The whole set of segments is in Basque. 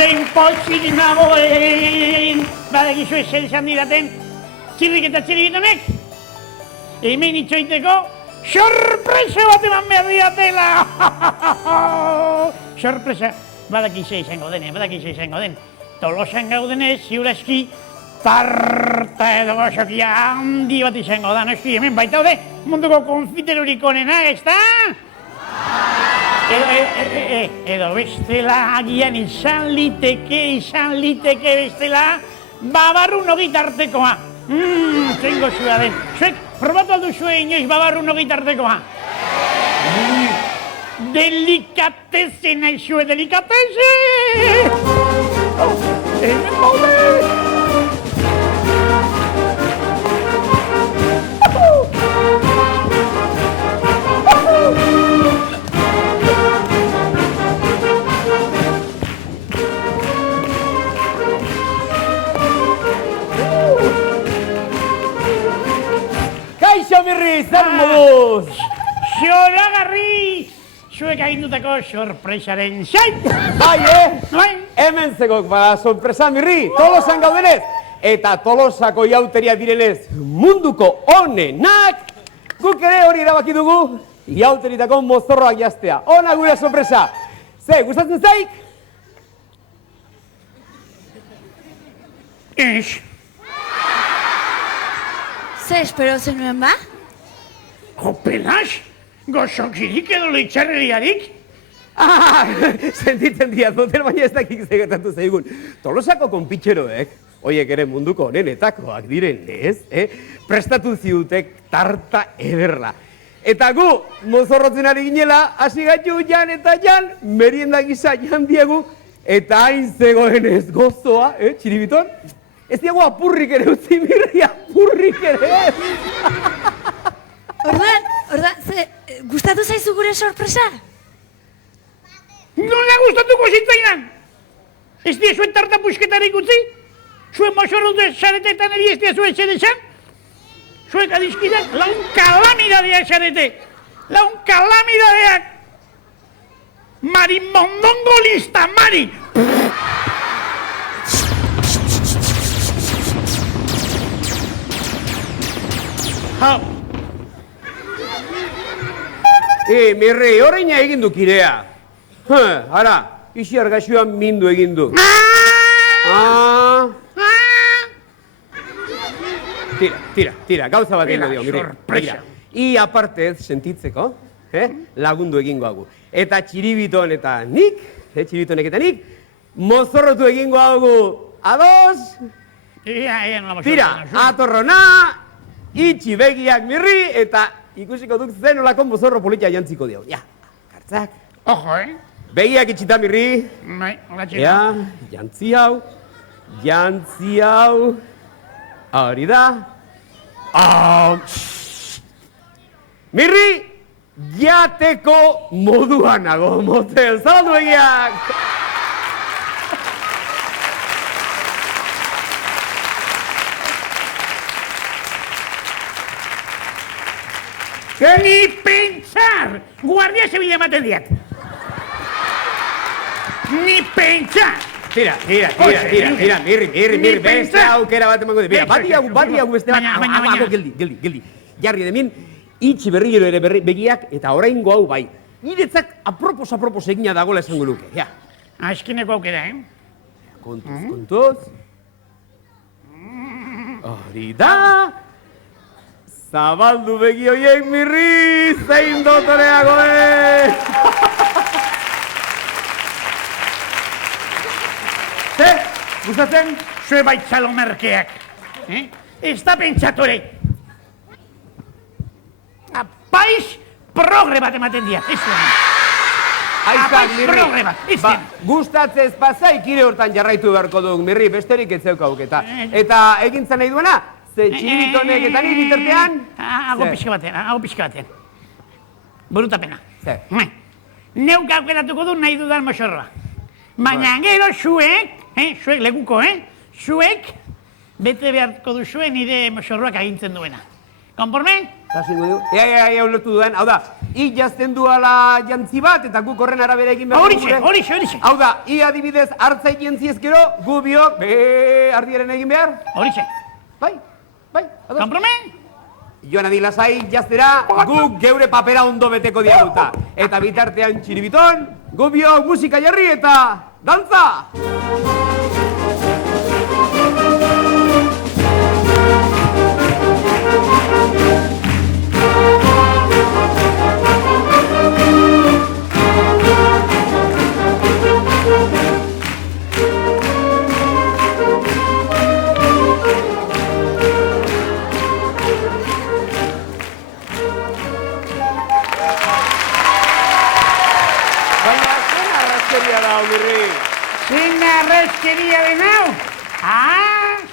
zein pozik nagoen. Badakizu ezen izan diraten, txirrik eta txirrikitonek. Hemen itxoiteko, sorpresa bat eman behar diatela. Sorpresa, badakizu izango den. Tolosan gaudenez, ziurazki, tarta edo goxokia handi bat izango da, noski, hemen baitaude munduko konfiterurik onena, ezta? Edo bestela agian izan liteke bestela babarrun ogitartekoa. Zengo zua den. Zuek, probatu aldu zuen inoiz babarrun ogitartekoa. Delikateze nahi zue, delikateze! Hemen baude! Kaixo Mirri, zer moduz? Zoragarri! Zuek agindutako sorpresaren zain! Bai, hemen zegok bada sorpresa Mirri, Tolosan gaudenez! Eta Tolosako jauteria direnez munduko onenak! Guk ere hori erabaki dugu, jauteritako mozorroak jaztea. Ona gure sorpresa! Ze, gustatzen zaik? Ez. Ze espero zenuen ba? Jopelas? Gozokirik edo leitxarreriarik? Sentitzen dira duten, baina ez dakik zegertatu zaigun. Tolosako konpitxeroek, oiek ere munduko onenetakoak diren, ez? Prestatu ziutek tarta ederra. Eta gu, mozorrotzen ari ginela, hasi gaitu jan eta jan, merienda gisa jan diegu, eta hain zegoen ez gozoa, txiribiton? Ez diago apurrik ere utzi Mirri, apurrik ere! Orduan, gustatu zaizu gure sorpresa? Nola gustatuko zitzainan? Ez die zuen tarta pusketarik utzi? Zuen mozorrotu zaretetan eri ez die zuen zedesan? Zuek adizkidak laun kalamidadeak zarete! Laun kalamidadeak! Marimondongo lista, Mari! Hau! Mirri, horreina egin du kirea. Ara, isi argaxuan mindu egin du. Tira, gauza bat ingo dio, Mirri. Sorpresa. I apartez sentitzeko, lagundu egingo hagu. Eta txiribiton eta nik, txiribitonek eta nik, mozorrotu egingo hagu. Ados? Tira, atorrona, itxi begiak Mirri, eta ikusiko duk zen olako mozorro politia jantziko dio. Ja, kartzak. Ojo, Begiak itxita Mirri. Bai, holatxe. Ja, jantzi hau. Hori da. Mirri, jateko moduan nago, motel. Zabaldu begiak! Ni pentsar! Guardia zibila ematen diat. Ni pentsar! Tira, Mirri, beste aukera bat emango dut. Bati hau beste bat, amago geldi. Jarri edemin, itxi berri gero ere begiak, eta oraingo hau bai. Niretzak apropos egina dagoela esango luke, ja. Azkeneko aukera, Kontuz. Hori da. Zabaldu begi hoiek Mirri, zein dotoreago Ze, gustatzen? Zue baitzalo merkeak. Ez da pentsatu ere. Apaiz progre bat ematen diat, ez duen. Apaiz progre bat, ez duen. Gustatzez pasai, kire hortan jarraitu beharko duk Mirri, besterik ez zeukauketa. Eta egintza nahi duena? Ze txiritonek eta nire bitartean? Hago pixka batean. Burutapena. Zer? Neuk aukeratuko du nahi dudan mozorroa. Baina gero zuek lekuko, zuek bete beharko duzuen nire mozorroak agintzen duena. Konporme? Eta zingo du. Ea, ulertu duen. Hau da, I jazten duala jantzi bat, eta guk horren arabera egin behar. Horixe. Hau da, I adibidez hartzai jantzi ezkero, gu biok, ardiaren egin behar. Horixe. Bai. Kompromen? Joan adi lasai jaztera, guk geure papera ondo beteko diaguta. Eta bitartean txiribiton, gu biok musika jarri eta dantza! Zein arrezkeria den hau?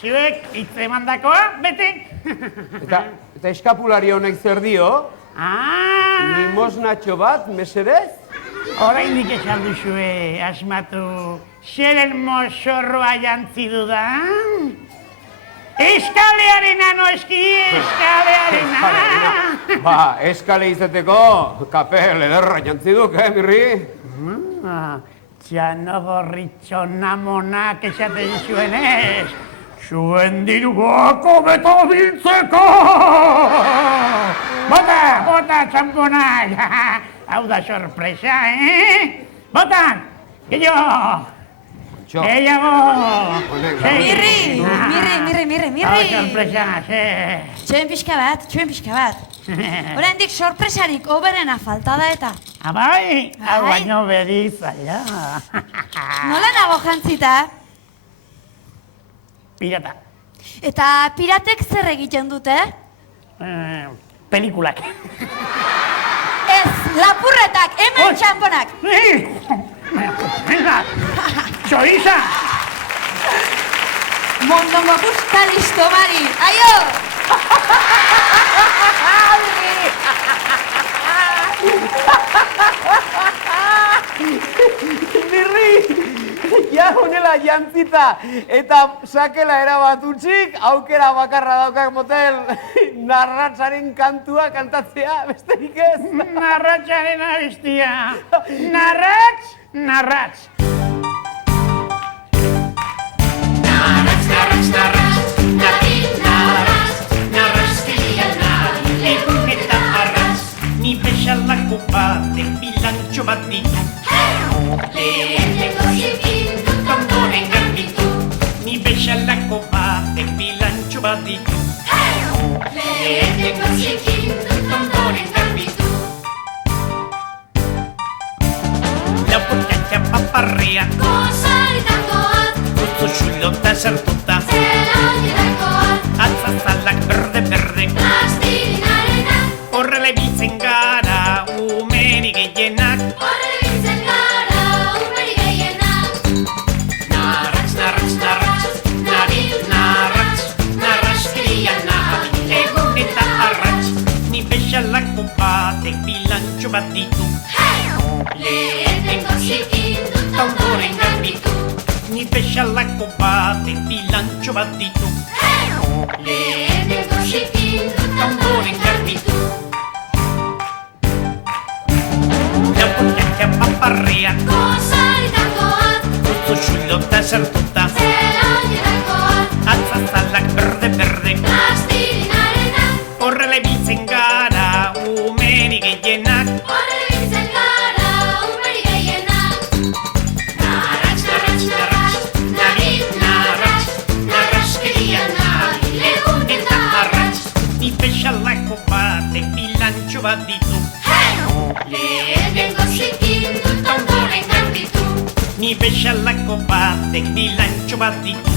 Zuek hitz emandakoa, bete? Eta eskapulari honek zer dio? Limosnatxo bat, mesedez? Oraindik esan duzue, asmatu, zeren mozorroa jantzi dudan? Eskalearena noeski, eskalearena! Ba, eskale izateko, kapel ederra jantzi duk, mirri? Txano gorritxo namonak esaten zuenez, zuen diruako beto biltzeko! Bota, txamponak! Hau da sorpresa, Bota! Gehiago! Mirri! Hau sorpresa, Txuen pixka bat. Oraindik sorpresarik oberena falta da eta. Abai, hau baino berizaia. Nola nago jantzita? Pirata. Eta piratek zer egiten dute? Pelikulak. Ez, lapurretak, hemen txamponak. Txoriza! Mondongo gusta listo, Mari. Aio! Mirri, ja honela jantzita eta sakela erabat utzik, aukera bakarra daukak motel narratzaren kantua kantatzea, besterik ez. Narratzaren abestia. Narratz. Narratz, egun eta arratz, ni bezalako batek bilantxo bat ditu. Leheneko zikindu kantoren garbitu, ni bezalako batek bilantxo bat ditu. Leheneko zikindu kantoren garbitu. Lapurtxatxa paparrea, gozaritakoak, gutzu xulota sartuta, zelaierakoak, atzazalak berde, plastilinarena, horrela ibiltzen gara umeri gehienak, narratz, narrazkeria nahi, egun eta arratz, ni bezalako batek bilantxo bat ditu. Lehenengo zikindu tandoren garbitu, ni bezalako batek bilantxo bat ditu. Lehenengo zikindu tandoren garbitu. Lapurtxatxa paparrea, gozaritakoak, gutzu xulota sartuta, zelaierakoak, atzazalak berde, plastilinarena, horrela ibiltzen gara umeri gehienak, bezalako batek bilantxo bat ditu. Lehenengo zikindu tandoren garbitu, ni bezalako batek bilantxo bat ditu.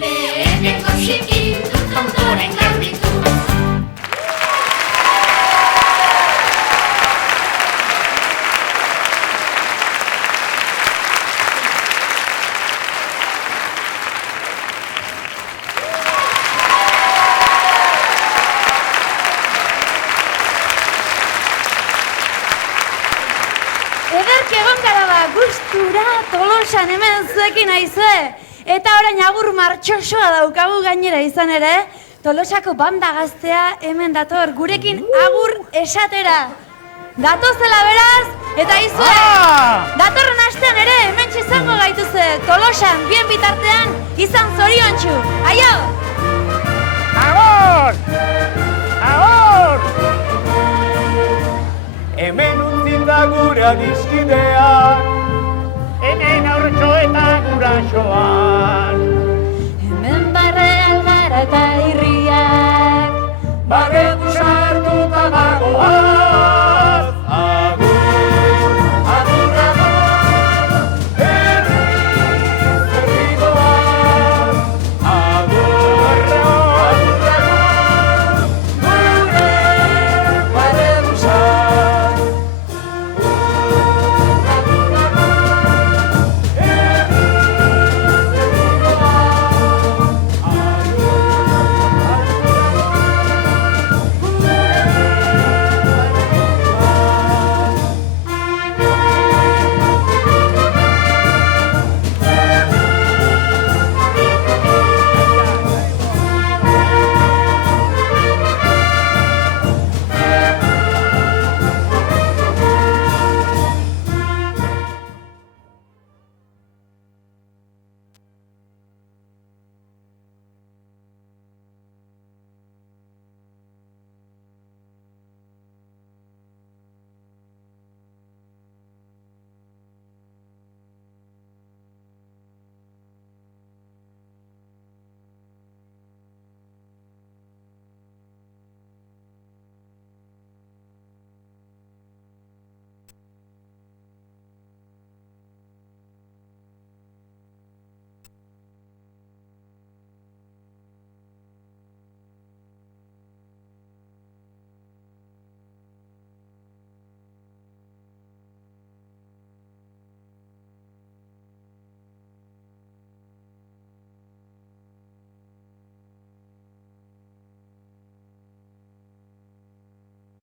Lehenengo zikindu tandoren garbitu. Ederki egon gara ba, gustura, Tolosan hemen zuekin aizue. Eta orain agur martxosoa daukagu gainera izan ere. Tolosako banda gaztea hemen dator, gurekin agur esatera. Datozela beraz, eta izue, datorren astean ere hemen izango gaituze, Tolosan, bien bitartean, izan zoriontsu. Aio! Agur! Agur! Hemen utzita gure adiskideak, Hemen aurretxo eta gurasoak. Hemen barre algara eta irriak, barre